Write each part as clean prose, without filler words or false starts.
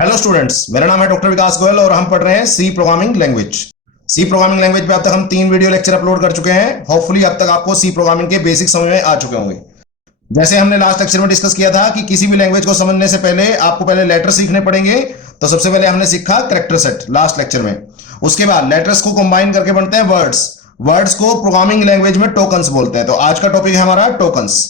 Hello students, मेरा नाम है डॉक्टर विकास गोयल और हम पढ़ रहे हैं C programming language. C programming language पे अब तक हम 3 वीडियो लेक्चर अपलोड कर चुके हैं। होपफुली अब तक आपको सी प्रोग्रामिंग के बेसिक समझ में आ चुके होंगे। जैसे हमने लास्ट लेक्चर में डिस्कस किया था कि किसी भी लैंग्वेज को समझने से पहले आपको पहले लेटर सीखने पड़ेंगे। तो सबसे पहले हमने सीखा कैरेक्टर सेट लास्ट लेक्चर में। उसके बाद लेटर्स को कंबाइन करके बनते हैं वर्ड्स। वर्ड्स को प्रोग्रामिंग लैंग्वेज में टोकन्स बोलते हैं। तो आज का टॉपिक है हमारा टोकन्स।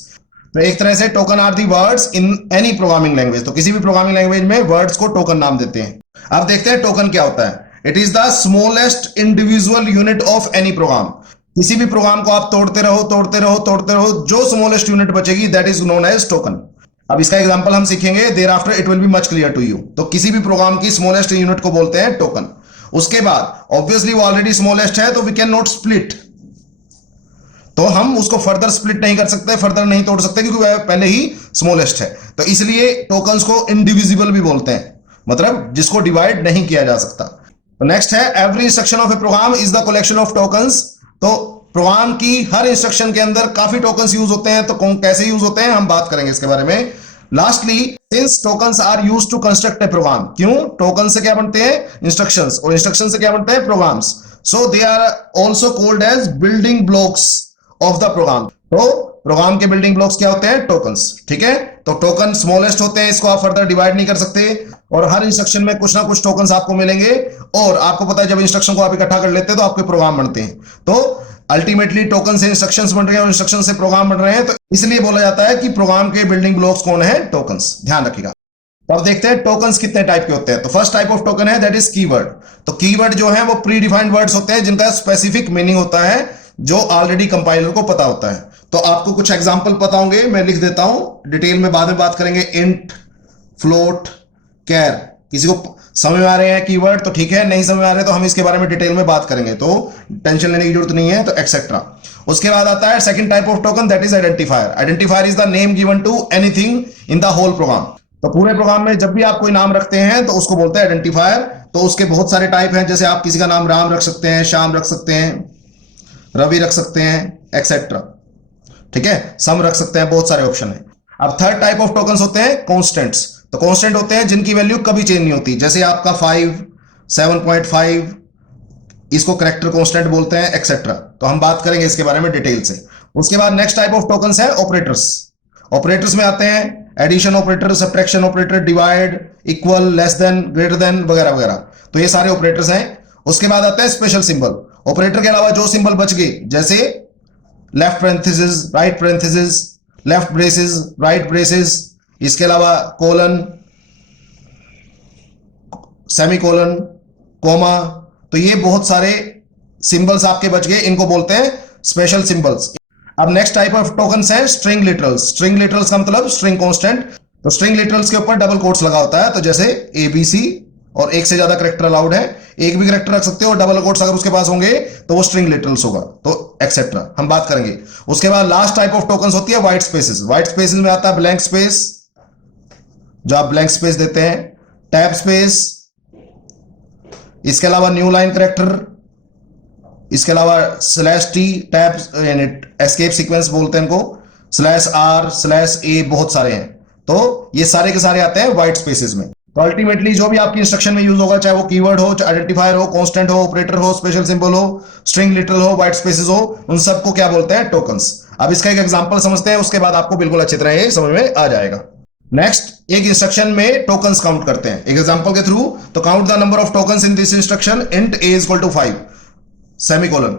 तो एक तरह से token are the words in any programming language. तो किसी भी प्रोग्रामिंग लैंग्वेज में वर्ड्स को टोकन नाम देते हैं। अब देखते हैं टोकन क्या होता है। It is the smallest individual unit of any program. किसी भी प्रोग्राम को आप तोड़ते रहो तोड़ते रहो तोड़ते रहो, जो स्मॉलेस्ट यूनिट बचेगी that is known as token. अब इसका एग्जांपल हम सीखेंगे, thereafter it will be much clear to you. तो किसी भी प्रोग्राम की स्मॉलेस्ट यूनिट को बोलते हैं टोकन। उसके बाद ऑब्वियसली वो ऑलरेडी स्मॉलेस्ट है तो वी कैन नॉट स्प्लिट। तो हम उसको फर्दर स्प्लिट नहीं कर सकते, फर्दर नहीं तोड़ सकते क्योंकि वह पहले ही स्मॉलेस्ट है। तो इसलिए टोकन्स को इनडिविजिबल भी बोलते हैं, मतलब जिसको डिवाइड नहीं किया जा सकता। तो नेक्स्ट है every instruction of a program is the collection of tokens. तो प्रोग्राम की हर इंस्ट्रक्शन के अंदर काफी टोकन्स यूज होते हैं। तो कैसे यूज होते हैं हम बात करेंगे इसके बारे में। Lastly, since tokens are used to construct a program, क्यों टोकन से क्या बनते हैं इंस्ट्रक्शंस, और इंस्ट्रक्शन से क्या बनते हैं programs. So they are also called as building blocks of the program. तो प्रोग्राम के बिल्डिंग ब्लॉक्स क्या होते हैं टोकन्स। ठीक है, तो टोकन स्मॉलेस्ट होते हैं, इसको आप फर्दर डिवाइड नहीं कर सकते और हर इंस्ट्रक्शन में कुछ ना कुछ टोकन्स आपको मिलेंगे। और आपको पता है जब इंस्ट्रक्शन को आप इकट्ठा कर लेते हैं तो आपके प्रोग्राम बनते हैं। तो अल्टीमेटली टोकन से इंस्ट्रक्शंस बन रहे हैं और इंस्ट्रक्शन से प्रोग्राम बन रहे हैं। तो इसलिए बोला जाता है कि प्रोग्राम के बिल्डिंग ब्लॉक्स कौन है टोकन्स। ध्यान रखिएगा। तो अब देखते हैं टोकन्स कितने टाइप के होते हैं। तो फर्स्ट टाइप ऑफ टोकन है दैट इज कीवर्ड। तो कीवर्ड जो है वो प्री डिफाइंड वर्ड्स होते हैं जिनका स्पेसिफिक मीनिंग होता है, जो ऑलरेडी कंपाइलर को पता होता है। तो आपको कुछ एग्जांपल पता होंगे, मैं लिख देता हूं, डिटेल में बाद में बात करेंगे। इंट, फ्लोट, कैर। किसी को समझ में आ रहे हैं कीवर्ड तो ठीक है, नहीं समझ में आ रहे तो हम इसके बारे में डिटेल में बात करेंगे, तो टेंशन लेने की जरूरत नहीं है। तो एक्सेट्रा। उसके बाद आता है second type of token that is identifier. Identifier is the name given to anything in the whole program. तो पूरे प्रोग्राम में जब भी आप कोई नाम रखते हैं तो उसको बोलते हैं आइडेंटिफायर। तो उसके बहुत सारे टाइप हैं, जैसे आप किसी का नाम राम रख सकते हैं, श्याम रख सकते हैं, रवि रख सकते हैं, एक्सेट्रा। ठीक है, सम रख सकते हैं, बहुत सारे ऑप्शन है। अब थर्ड टाइप ऑफ टोकन्स होते हैं कॉन्स्टेंट्स। तो कॉन्स्टेंट होते हैं जिनकी वैल्यू कभी चेंज नहीं होती, जैसे आपका 5, 7.5, इसको करेक्टर कॉन्स्टेंट बोलते हैं, एक्सेट्रा। तो हम बात करेंगे इसके बारे में डिटेल से। उसके बाद नेक्स्ट टाइप ऑफ टोकन्स है ऑपरेटर्स। ऑपरेटर्स में आते हैं addition operator, subtraction operator, divide, equal, less than, greater than वगैरह वगैरह। तो ये सारे ऑपरेटर्स हैं। उसके बाद आता है स्पेशल सिंबल। ऑपरेटर के अलावा जो सिंबल बच गए, जैसे left parenthesis, right parenthesis, left braces, right braces, इसके अलावा कोलन, सेमीकोलन, कोमा। तो ये बहुत सारे सिंबल्स आपके बच गए, इनको बोलते हैं स्पेशल सिंबल्स। अब नेक्स्ट टाइप ऑफ टोकन्स है स्ट्रिंग लिटरल्स। स्ट्रिंग लिटरल्स का मतलब स्ट्रिंग कांस्टेंट। तो स्ट्रिंग लिटरल्स के ऊपर डबल कोट्स लगा होता है। तो जैसे ABC और एक से ज्यादा करेक्टर अलाउड है, एक भी करेक्टर रख सकते हो और डबल कोट्स अगर उसके पास होंगे तो वो स्ट्रिंग लिटरल्स होगा। तो एक्सेट्रा हम बात करेंगे। उसके बाद लास्ट टाइप ऑफ टोकन्स होती है व्हाइट स्पेसेस। व्हाइट स्पेसेस में आता है ब्लैंक स्पेस, जो आप ब्लैंक स्पेस देते हैं, टैब स्पेस, इसके अलावा न्यू लाइन करेक्टर, इसके अलावा /T, टैब यानी एस्केप सीक्वेंस बोलते हैं इनको, /R, /A, बहुत सारे हैं। तो ये सारे के सारे आते हैं व्हाइट स्पेसेस में। तो अल्टीमेटली जो भी आपकी इंस्ट्रक्शन में यूज होगा, चाहे वो कीवर्ड हो, चाहे आइडेंटिफायर हो, कांस्टेंट हो, ऑपरेटर हो, स्पेशल सिंबल हो, स्ट्रिंग लिटरल हो, व्हाइट स्पेसेस हो, उन सबको क्या बोलते हैं टोकन्स। अब इसका एक एग्जांपल समझते हैं, उसके बाद आपको बिल्कुल अच्छी तरह ये समझ में आ जाएगा। नेक्स्ट, एक इंस्ट्रक्शन में टोकन्स काउंट करते हैं एक एग्जांपल के थ्रू। तो count the number of tokens in this instruction int a = 5 semicolon.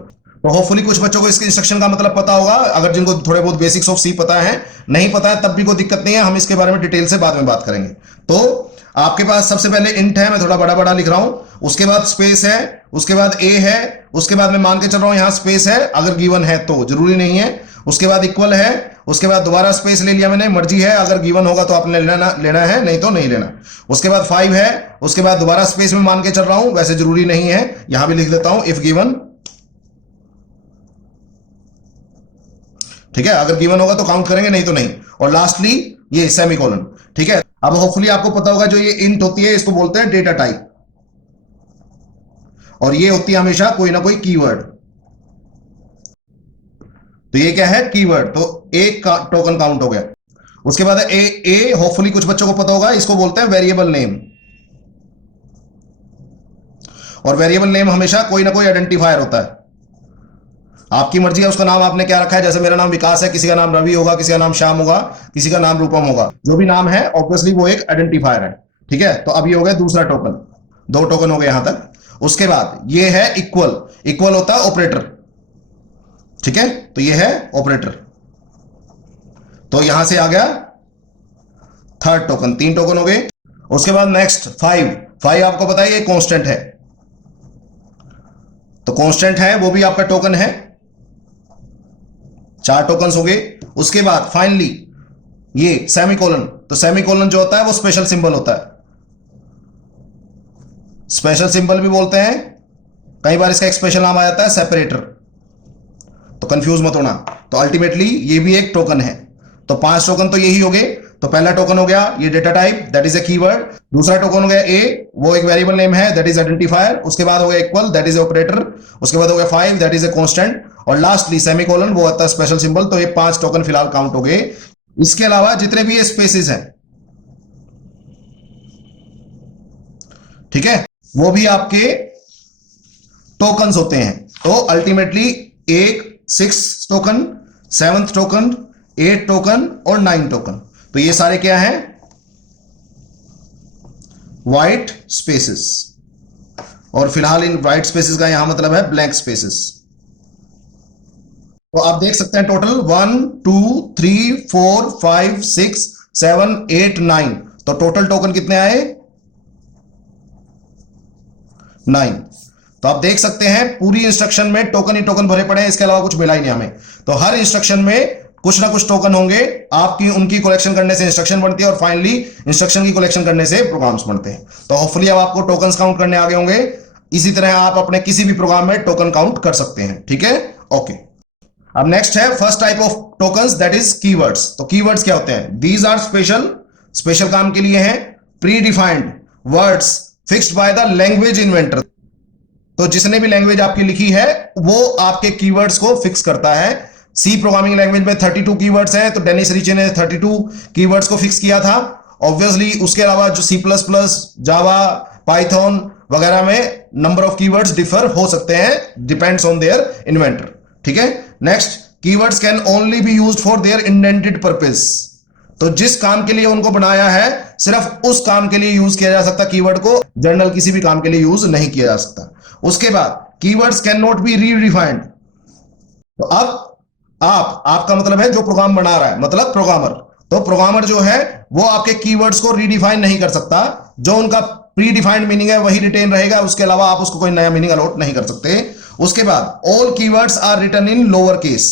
तो होपफुली कुछ बच्चों को इसके इंस्ट्रक्शन का मतलब पता होगा, अगर जिनको थोड़े बहुत बेसिक्स ऑफ सी पता है, नहीं पता है तब भी कोई दिक्कत नहीं है, हम इसके बारे में डिटेल से बाद में बात करेंगे। तो आपके पास सबसे पहले इंट है, मैं थोड़ा बड़ा बड़ा लिख रहा हूं, उसके बाद स्पेस है, उसके बाद a है, उसके बाद मैं मान के चल रहा हूं यहां स्पेस है अगर गिवन है, तो जरूरी नहीं है। उसके बाद इक्वल है, उसके बाद दोबारा स्पेस ले लिया मैंने, मर्जी है, अगर गिवन होगा तो आपने लेना है, नहीं तो नहीं लेना। उसके बाद 5 है, उसके बाद दोबारा स्पेस में मान के चल रहा हूं, वैसे जरूरी नहीं है, यहां भी लिख देता हूं इफ गिवन। ठीक है, अगर गिवन होगा तो काउंट करेंगे, नहीं तो नहीं। और लास्टली ये सेमीकोलन। ठीक है, अब होपफुली आपको पता होगा जो ये इंट होती है इसको बोलते हैं डेटा टाइप, और ये होती है हमेशा कोई ना कोई कीवर्ड। तो ये क्या है कीवर्ड। तो एक टोकन काउंट हो गया। उसके बाद ए होपफुली कुछ बच्चों को पता होगा, इसको बोलते हैं वेरिएबल नेम। और वेरिएबल नेम हमेशा कोई ना कोई आइडेंटिफायर होता है, आपकी मर्जी है उसका नाम आपने क्या रखा है। जैसे मेरा नाम विकास है, किसी का नाम रवि होगा, किसी का नाम श्याम होगा, किसी का नाम रूपम होगा, जो भी नाम है ऑब्वियसली वो एक आइडेंटिफायर है। ठीक है, तो अब ये हो गया दूसरा टोकन, 2 टोकन हो गए यहां तक। उसके बाद ये है इक्वल, इक्वल होता है ऑपरेटर। ठीक है, तो ये है ऑपरेटर, तो यहां से आ गया थर्ड टोकन, 3 टोकन हो गए। उसके बाद नेक्स्ट 5 आपको पता है ये कांस्टेंट है, तो कांस्टेंट है वो भी आपका टोकन है, 4 टोकन हो गए। उसके बाद फाइनली ये सेमीकोलन, तो सेमीकोलन जो होता है वो स्पेशल सिंबल होता है, स्पेशल सिंबल भी बोलते हैं, कई बार इसका एक स्पेशल नाम आ जाता है सेपरेटर, तो कंफ्यूज मत होना। तो अल्टीमेटली ये भी एक टोकन है। तो 5 टोकन तो यही हो गए। तो पहला टोकन हो गया ये data type, that is a keyword. दूसरा टोकन हो गया ए, वो एक वेरिएबल नेम है, दैट इज आइडेंटिफायर। उसके बाद हो गया इक्वल, दैट इज ऑपरेटर। उसके बाद हो गया 5, दैट इज ए कांस्टेंट। और लास्टली सेमीकोलन, वो होता है स्पेशल सिंबल। तो ये 5 टोकन फिलहाल काउंट हो गए। इसके अलावा जितने भी ये स्पेसेस हैं, ठीक है, वो भी आपके टोकन्स होते हैं। तो ultimately 6 token, 7th token, 8 token और 9 टोकन। तो ये सारे क्या हैं? White spaces. और फिलहाल इन व्हाइट स्पेसेस का यहां मतलब है ब्लैंक स्पेसेस। तो आप देख सकते हैं टोटल 1 2 3 4 5 6 7 8 9। तो टोटल टोकन कितने आए? 9। तो आप देख सकते हैं पूरी इंस्ट्रक्शन में टोकन ही टोकन भरे पड़े हैं, इसके अलावा कुछ मिला ही नहीं हमें। तो हर इंस्ट्रक्शन में कुछ ना कुछ टोकन होंगे, आपकी उनकी कलेक्शन करने से इंस्ट्रक्शन बनती है और फाइनली इंस्ट्रक्शन की कलेक्शन करने से प्रोग्राम्स बनते हैं। तो होपफुली अब आपको टोकन्स काउंट करने आ गए होंगे। इसी तरह आप अपने किसी भी प्रोग्राम में टोकन काउंट कर सकते हैं। ठीक है, ओके। अब नेक्स्ट है first type of tokens, that is keywords. तो कीवर्ड्स क्या होते हैं? दीज आर स्पेशल काम के लिए हैं, pre defined words fixed by the language inventor. तो जिसने भी लैंग्वेज आपकी लिखी है वो आपके कीवर्ड्स को फिक्स करता है। सी प्रोग्रामिंग लैंग्वेज में 32 कीवर्ड्स हैं, तो डेनिस रिचे ने 32 कीवर्ड्स को फिक्स किया था। ऑब्वियसली उसके अलावा जो C++, जावा, पाइथन वगैरह में नंबर ऑफ कीवर्ड्स डिफर हो सकते हैं, डिपेंड्स ऑन देयर इन्वेंटर। ठीक है, next, keywords can only be used for their intended purpose. तो जिस काम के लिए उनको बनाया है सिर्फ उस काम के लिए यूज किया जा सकता, कीवर्ड को जनरल किसी भी काम के लिए यूज नहीं किया जा सकता। उसके बाद keywords can not be redefined. तो अब आपका मतलब है जो प्रोग्राम बना रहा है, मतलब प्रोग्रामर। तो प्रोग्रामर जो है वो आपके कीवर्ड्स को रीडिफाइन नहीं कर सकता, जो उनका प्री डिफाइंड मीनिंग है वही रिटेन रहेगा, उसके अलावा आप उसको कोई नया मीनिंग अलॉट नहीं कर सकते। उसके बाद all keywords are written in lower case.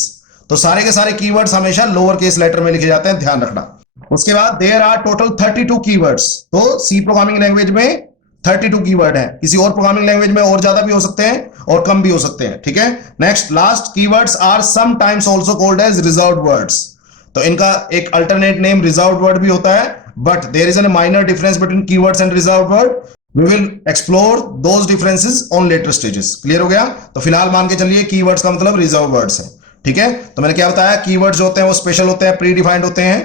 तो सारे के सारे कीवर्ड्स हमेशा लोअर केस लेटर में लिखे जाते हैं, ध्यान रखना। उसके बाद देयर आर टोटल 32 कीवर्ड्स। तो सी प्रोग्रामिंग लैंग्वेज में 32 कीवर्ड है, किसी और प्रोग्रामिंग लैंग्वेज में और ज्यादा भी हो सकते हैं और कम भी हो सकते हैं। ठीक है, next, last, keywords are sometimes also called as reserved words. तो इनका एक अल्टरनेट नेम रिजर्व्ड वर्ड भी होता है, but there is a minor difference between keywords and reserved word. We will explore those differences on later stages. Clear हो गया? तो फिलहाल मान के चलिए कीवर्ड्स का मतलब रिजर्व वर्ड्स है। ठीक है, तो मैंने क्या बताया, कीवर्ड्स जो होते हैं वो स्पेशल होते हैं, प्री डिफाइंड होते हैं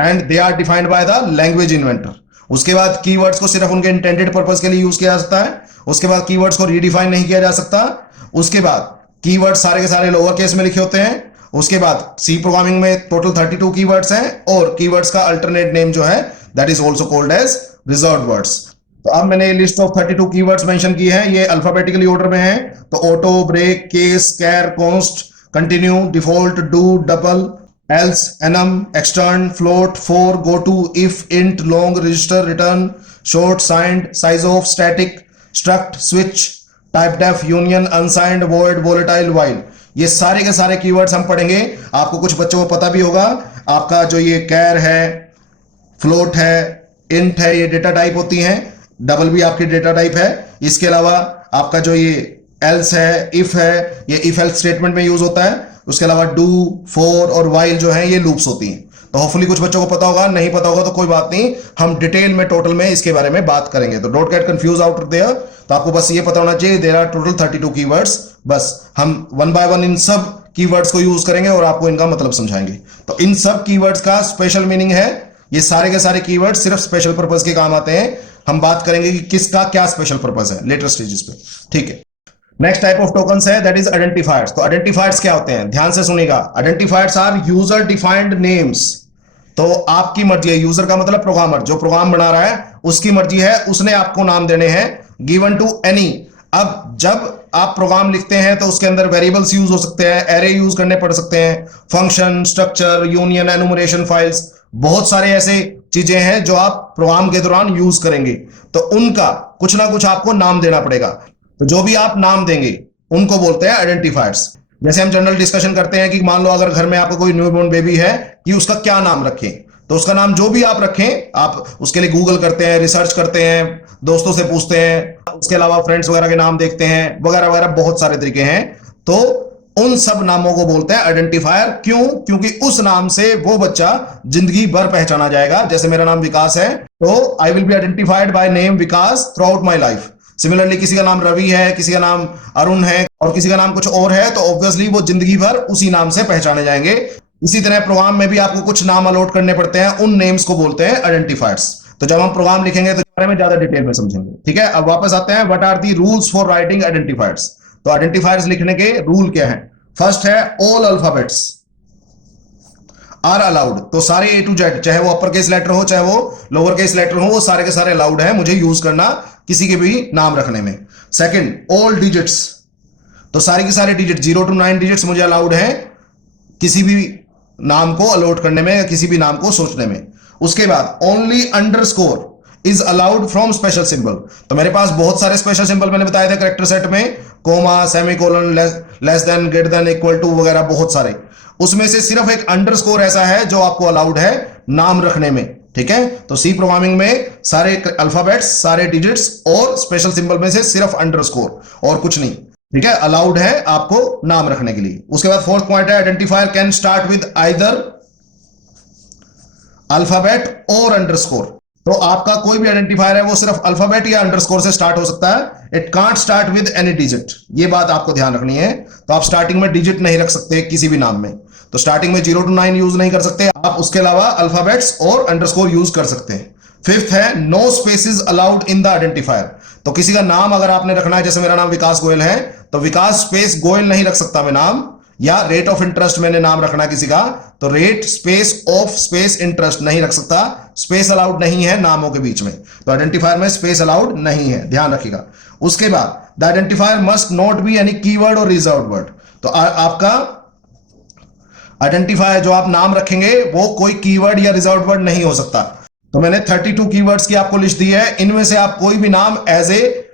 and they are defined by the language inventor. उसके बाद कीवर्ड्स को सिर्फ उनके इंटेंडेड पर्पस के लिए यूज किया जा सकता है। उसके बाद कीवर्ड्स को रीडिफाइन नहीं किया जा सकता। उसके बाद कीवर्ड्स सारे के सारे लोअर केस में लिखे होते हैं। उसके बाद सी प्रोग्रामिंग में टोटल 32 कीवर्ड्स हैं और कीवर्ड्स का अल्टरनेट नेम जो है that is also called as reserved words. तो अब मैंने लिस्ट ऑफ 32 कीवर्ड्स मेंशन किए हैं, ये अल्फाबेटिकली ऑर्डर में हैं। तो auto, break, case, char, const, continue, default, do, double, else, enum, extern, float, for, go to, if, int, long, register, return, short, signed, size of, static, struct, switch, type def, union, unsigned, void, volatile, while। ये सारे के सारे keywords हम पढ़ेंगे। आपको कुछ बच्चों को पता भी होगा, आपका जो ये कैर है, फ्लोट है, इंट है, ये डेटा टाइप होती हैं। डबल भी आपकी डेटा टाइप है। इसके अलावा आपका जो ये एल्स है, इफ है, ये इफ एल्स स्टेटमेंट में यूज होता है। उसके अलावा डू, फॉर और वाइल जो है ये लूप्स होती हैं। तो होपफुली कुछ बच्चों को पता होगा, नहीं पता होगा तो कोई बात नहीं, हम डिटेल में टोटल में इसके बारे में बात करेंगे। तो don't get confuse out there. तो आपको बस ये पता होना चाहिए देयर आर टोटल 32 कीवर्ड्स। बस हम वन बाय वन इन सब कीवर्ड्स को यूज करेंगे और आपको इनका मतलब समझाएंगे। तो इन सब कीवर्ड्स का स्पेशल मीनिंग है, ये सारे के सारे कीवर्ड्स सिर्फ स्पेशल पर्पस के काम आते हैं। हम बात करेंगे कि किसका क्या स्पेशल पर्पस है लेटर स्टेजेस पे, ठीक है। नेक्स्ट टाइप ऑफ टोकन्स है दैट इज आइडेंटिफायर्स। तो आइडेंटिफायर्स क्या होते हैं, ध्यान से सुनिएगा। Identifiers are user defined names. तो आपकी मर्जी है, यूजर का मतलब प्रोग्रामर, जो प्रोग्राम बना रहा है उसकी मर्जी है, उसने आपको नाम देने हैं गिवन टू एनी। अब जब आप प्रोग्राम लिखते हैं तो उसके अंदर वेरिएबल्स यूज हो सकते हैं, एरे यूज करने पड़ सकते हैं, function, structure, union, enumeration files, बहुत सारे ऐसे चीजें हैं जो आप प्रोग्राम के दौरान यूज करेंगे, तो उनका कुछ ना कुछ आपको नाम देना पड़ेगा। तो जो भी आप नाम देंगे उनको बोलते हैं आइडेंटिफायर्स। जैसे हम जनरल डिस्कशन करते हैं कि मान लो अगर घर में आपका कोई न्यूबॉर्न बेबी है कि उसका क्या नाम रखें, तो उसका नाम जो भी आप रखें, आप उसके लिए गूगल करते हैं, रिसर्च करते हैं, दोस्तों से पूछते हैं, उसके अलावा फ्रेंड्स वगैरह के नाम देखते हैं, वगैरह वगैरह, बहुत सारे तरीके हैं। तो उन सब नामों को बोलते हैं आइडेंटिफायर। क्यों? क्योंकि उस नाम से वो बच्चा जिंदगी भर पहचाना जाएगा। जैसे मेरा नाम विकास है तो I will be identified by name Vikas through out my life. Similarly किसी का नाम रवि है, किसी का नाम अरुण है और किसी का नाम कुछ और है, तो ऑब्वियसली वो जिंदगी भर उसी नाम से पहचाने जाएंगे। इसी तरह प्रोग्राम में भी आपको कुछ नाम अलॉट करने पड़ते हैं, उन नेम्स को बोलते हैं आइडेंटिफायर्स। तो जब हम प्रोग्राम लिखेंगे तो बारे में ज्यादा डिटेल में समझेंगे, ठीक है। अब वापस आते हैं, what are the rules for writing identifiers. तो आइडेंटिफायर्स लिखने के रूल क्या है? फर्स्ट है ऑल अल्फाबेट्स आर अलाउड। तो सारे ए टू जेड, चाहे वो अपर केस लेटर हो चाहे वो लोअर केस लेटर हो, वो सारे के सारे अलाउड है मुझे यूज करना किसी के भी नाम रखने में। सेकंड ऑल डिजिट्स, तो सारी की सारे डिजिट 0 to 9 डिजिट्स मुझे अलाउड है किसी भी नाम को अलॉट करने में, किसी भी नाम को सोचने में। उसके बाद only underscore is allowed from special symbol. तो मेरे पास बहुत सारे स्पेशल सिंबल मैंने बताए थे कैरेक्टर सेट में, comma, semicolon, less than, greater than, equal to वगैरह बहुत सारे। उसमें से सिर्फ एक अंडरस्कोर ऐसा है जो आपको अलाउड है नाम रखने में, ठीक है। तो सी प्रोग्रामिंग में सारे अल्फाबेट्स, सारे डिजिट्स और स्पेशल सिंबल में से सिर्फ अंडरस्कोर और कुछ नहीं, ठीक है, अलाउड है आपको नाम रखने के लिए। उसके बाद फोर्थ पॉइंट है identifier can start with either alphabet और अंडरस्कोर। तो आपका कोई भी आइडेंटिफायर है वो सिर्फ अल्फाबेट या अंडरस्कोर से स्टार्ट हो सकता है। It can't start with any digit, ये बात आपको ध्यान रखनी है। तो आप स्टार्टिंग में डिजिट नहीं रख सकते किसी भी नाम में। तो स्टार्टिंग में 0 to 9 यूज नहीं कर सकते आप, उसके अलावा अल्फाबेट्स और अंडरस्कोर यूज कर सकते हैं। फिफ्थ है no spaces allowed in the identifier. तो किसी का नाम अगर आपने रखना है, जैसे मेरा नाम विकास गोयल है, तो विकास स्पेस गोयल नहीं रख सकता मैं नाम, या रेट ऑफ इंटरेस्ट मैंने नाम रखना किसी का, तो rate space of space interest नहीं रख सकता। स्पेस अलाउड नहीं है नामों के बीच में, तो आइडेंटिफायर में स्पेस अलाउड नहीं है, ध्यान रखिएगा। उसके बाद the identifier must not be any keyword और रिजर्व्ड वर्ड। तो आपका आइडेंटिफायर जो आप नाम रखेंगे वो कोई कीवर्ड या रिजर्व्ड वर्ड नहीं हो सकता। तो मैंने 32 कीवर्ड्स की आपको लिस्ट दी है, इनमें से आप कोई भी नाम एज ए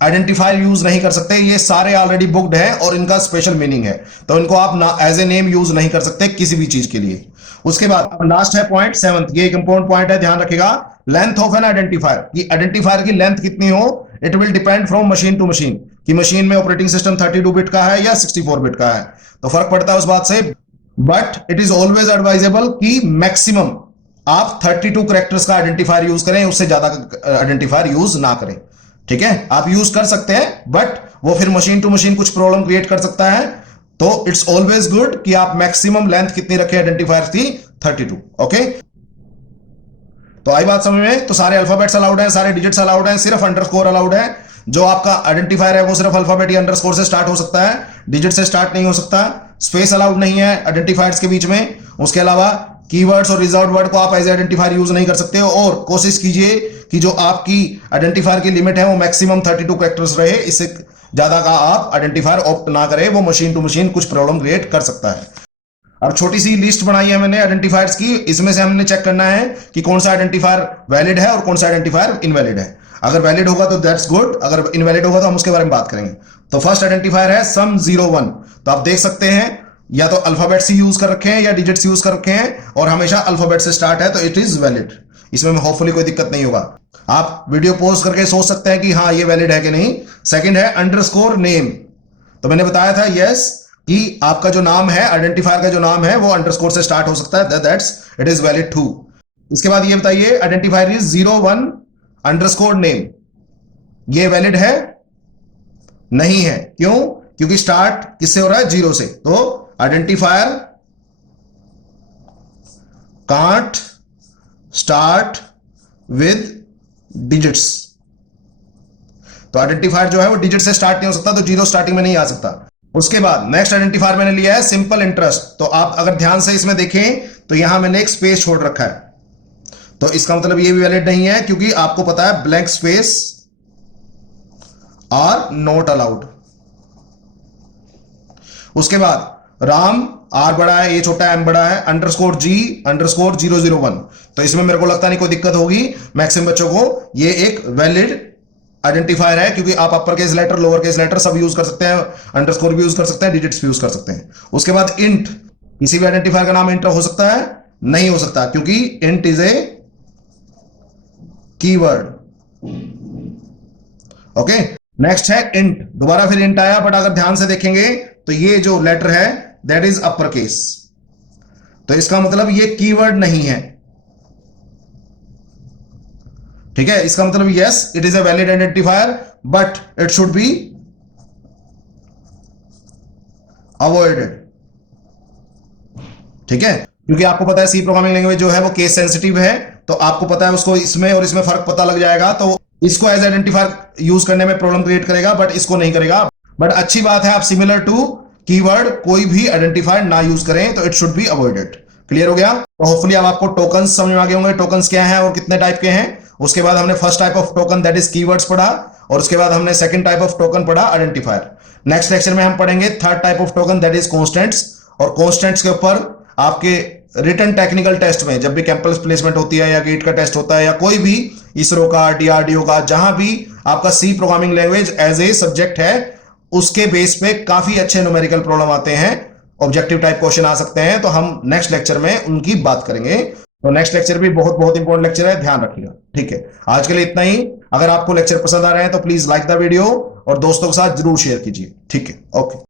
आइडेंटिफायर यूज नहीं कर सकते। ये सारे ऑलरेडी बुक्ड हैं और इनका स्पेशल मीनिंग है, तो इनको आप एज ए नेम यूज नहीं कर सकते किसी भी चीज के लिए। उसके बाद लास्ट है पॉइंट 7th, ये एक इंपॉर्टेंट पॉइंट है, ध्यान रखिएगा। लेंथ ऑफ एन आइडेंटिफायर, कि आइडेंटिफायर की लेंथ कितनी हो, it will depend from machine to machine, कि मशीन में ऑपरेटिंग सिस्टम 32 बिट का है या 64 बिट का है, तो फर्क पड़ता है उस बात से। But it is always advisable कि मैक्सिमम आप 32 कैरेक्टर्स का आइडेंटिफायर यूज करें, उससे ज्यादा आइडेंटिफायर यूज ना करें, ठीक है। आप यूज कर सकते हैं बट वो फिर मशीन टू मशीन कुछ प्रॉब्लम क्रिएट कर सकता है। तो इट्स ऑलवेज गुड कि आप मैक्सिमम लेंथ कितनी रखें आइडेंटिफायर की, 32, ओके। तो आई बात समझ में? तो सारे अल्फाबेट्स अलाउड हैं, सारे डिजिट्स अलाउड हैं, सिर्फ अंडरस्कोर अलाउड है। जो आपका आइडेंटिफायर है वो सिर्फ अल्फाबेट या अंडरस्कोर से स्टार्ट हो सकता है, डिजिट से स्टार्ट नहीं हो सकता। स्पेस अलाउड नहीं है आइडेंटिफायर्स के बीच में। उसके अलावा कीवर्ड्स और रिजर्व्ड वर्ड को आप एज आइडेंटिफायर यूज नहीं कर सकते हो। और कोशिश कीजिए कि जो आपकी आइडेंटिफायर की लिमिट है वो मैक्सिमम 32 कैरेक्टर्स रहे, इससे ज्यादा का आप आइडेंटिफायर ऑप्ट ना करें, वो मशीन टू मशीन कुछ प्रॉब्लम क्रिएट कर सकता है। अब छोटी सी लिस्ट बनाई है मैंने आइडेंटिफायर्स की, इसमें से हमने चेक करना है कि कौन सा आइडेंटिफायर वैलिड है और कौन सा आइडेंटिफायर इनवैलिड है। अगर वैलिड होगा तो दैट्स गुड, अगर इनवैलिड होगा तो हम उसके बारे में बात करेंगे। तो फर्स्ट आइडेंटिफायर है सम 01। तो आप देख सकते हैं या तो अल्फाबेट्स ही यूज कर रखे हैं या डिजिट्स यूज कर रखे हैं और हमेशा अल्फाबेट से स्टार्ट है, तो इट इज वैलिड। इसमें होपफुली कोई दिक्कत नहीं होगा। आप वीडियो पॉज करके सोच सकते हैं कि हाँ ये वैलिड है कि नहीं। सेकंड है अंडरस्कोर नेम। तो मैंने बताया था यस कि आपका जो नाम है, आइडेंटिफायर का जो नाम है वो अंडरस्कोर से स्टार्ट हो सकता है, that's it is valid to. इसके बाद ये बताइए आइडेंटिफायर इज 01 अंडरस्कोर नेम, ये वैलिड है? नहीं है। क्यों? क्योंकि स्टार्ट किससे हो रहा है? 0 से। तो identifier can't start with digits. तो आइडेंटिफायर जो है वो डिजिट से स्टार्ट नहीं हो सकता, तो जीरो स्टार्टिंग में नहीं आ सकता। उसके बाद नेक्स्ट आइडेंटिफायर मैंने लिया है सिंपल इंटरेस्ट। तो आप अगर ध्यान से इसमें देखें तो यहां मैंने एक स्पेस छोड़ रखा है, तो इसका मतलब ये भी वैलिड नहीं है, क्योंकि आपको पता है blank space are not allowed. उसके बाद राम, आर बड़ा है, ए छोटा है, एम बड़ा है, अंडरस्कोर जी अंडरस्कोर 001। तो इसमें मेरे को लगता नहीं कोई दिक्कत होगी मैक्सिमम बच्चों को। ये एक वैलिड आइडेंटिफायर है, क्योंकि आप upper case letter lower case letter सब यूज कर सकते हैं, अंडरस्कोर भी यूज कर सकते हैं, डिजिट्स भी यूज कर सकते हैं। उसके बाद इंट, किसी भी आइडेंटिफायर का नाम इंट हो सकता है? नहीं हो सकता, क्योंकि int is a keyword. Okay, next है इंट। दोबारा फिर इंट आया, बट अगर ध्यान से देखेंगे तो ये जो लेटर है दैट इज अपर केस, तो इसका मतलब ये कीवर्ड नहीं है। ठीक है, इसका मतलब yes it is a valid identifier, but it should be avoided. ठीक है, क्योंकि आपको पता है सी प्रोग्रामिंग लैंग्वेज जो है वो केस सेंसिटिव है, तो आपको पता है उसको इसमें और इसमें फर्क पता लग जाएगा, तो इसको एज आइडेंटिफायर यूज करने में प्रॉब्लम क्रिएट करेगा, बट इसको नहीं करेगा। बट अच्छी बात है आप सिमिलर टू कीवर्ड कोई भी आइडेंटिफायर ना यूज करें, तो it should be avoided. Clear हो गया? तो होपफुली अब आपको टोकन्स समझ में आ गए होंगे, टोकन्स क्या है और कितने टाइप के हैं। उसके बाद हमने first type of token that is keywords पढ़ा, और उसके बाद हमने सेकंड टाइप ऑफ टोकन पढ़ा आइडेंटिफायर। नेक्स्ट लेक्चर में हम पढ़ेंगे third type of token that is constants, और कॉन्स्टेंट्स के ऊपर आपके रिटन टेक्निकल टेस्ट में जब भी कैंपस प्लेसमेंट होती है या गेट का टेस्ट होता है या कोई भी इसरो का डीआरडीओ का जहां भी आपका C programming language as a subject है, उसके बेस पे काफी अच्छे न्यूमेरिकल प्रॉब्लम आते हैं, ऑब्जेक्टिव टाइप क्वेश्चन आ सकते हैं, तो हम नेक्स्ट लेक्चर में उनकी बात करेंगे। तो नेक्स्ट लेक्चर भी बहुत बहुत इंपॉर्टेंट लेक्चर है, ध्यान रखिएगा। ठीक है, आज के लिए इतना ही। अगर आपको लेक्चर पसंद आ रहे हैं तो प्लीज लाइक द वीडियो और दोस्तों के साथ जरूर शेयर कीजिए। ठीक है, ओके।